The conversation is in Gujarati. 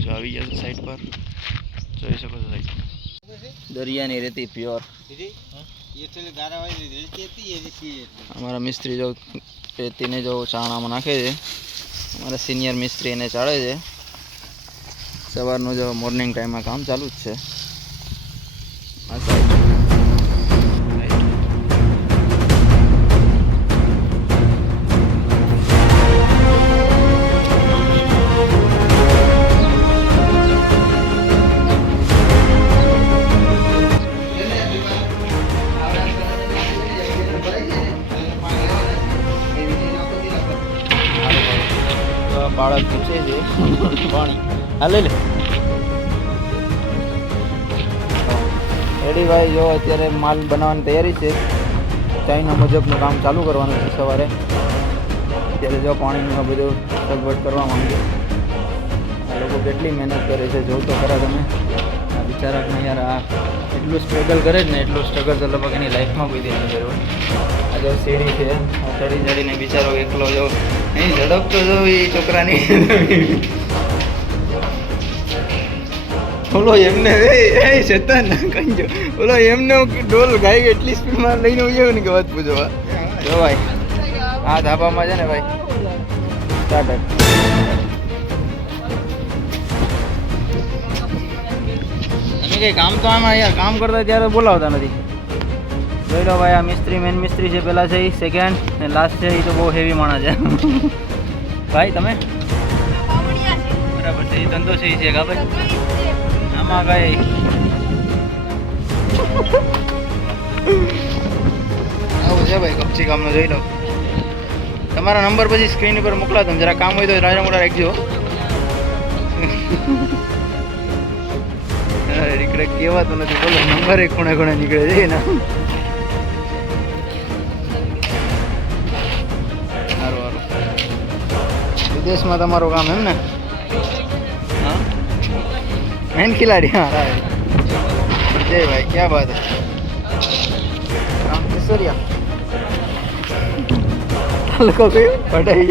જો આવી ગયા સાઈડ પર જોઈ શકો છો સાઈડ દરિયાની રેતી પ્યોર અમારા મિસ્ત્રી જો રેતીને જો ચાણામાં નાખે છે અમારા સિનિયર મિસ્ત્રી એને ચાળે છે સવારનું જો મોર્નિંગ ટાઈમમાં કામ ચાલુ જ છે આ સાઈડ બાળક પૂછે છે પાણી હા લઈ લે રેડી ભાઈ જો અત્યારે માલ બનાવવાની તૈયારી છે ચાઇના મુજબનું કામ ચાલુ કરવાનું છે સવારે અત્યારે જો પાણીનું બધું સગવડ કરવા માંગે આ લોકો કેટલી મહેનત કરે છે જોઉં તો ખરા તમે આ બિચારાને યાર આ એટલું સ્ટ્રગલ કરે જ ને એટલું સ્ટ્રગલ તો લગભગ એની લાઈફમાં કોઈ દી નહીં કર્યું આ જો સીડી છે આ ચડી ચડીને બિચારો એકલો જો અહીં ઝડપતો જો એ છોકરાની બોલો એમને એ શેતાન કઈ જો બોલો એમને ડોલ ગાય એટલી સ્પીડમાં લઈને ઉજ્યો ને કે વાત પૂછો જો ભાઈ આ ધાબામાં છે ને ભાઈ સ્ટાર્ટર અમે કંઈ કામ તો આમાં યાર કામ કરતા ત્યારે બોલાવતા નથી જોઈ લો ભાઈ આ મિસ્ત્રી મેન મિસ્ત્રી છે પહેલાં છે એ સેકન્ડ ને લાસ્ટ છે એ તો બહુ હેવી માણસ છે ભાઈ તમે બરાબર છે એ ધંધો છે એ છે કા ભાઈ આમાં કઈ આવું છે ભાઈ કપચી કામનો જોઈ લો તમારા નંબર પછી સ્ક્રીન ઉપર મોકલા તમે જરા કામ હોય તો રાજા મોટા રાખજો રીકડે કહેવાતું નથી બોલો નંબર એ ખૂણે ખૂણે નીકળે છે ને સારું વિદેશમાં તમારું કામ એમ ને હા મેન ખિલાડી હા જય ભાઈ ક્યાં બાત હે રામ કિશોરિયા લોકો કયું પટાઈ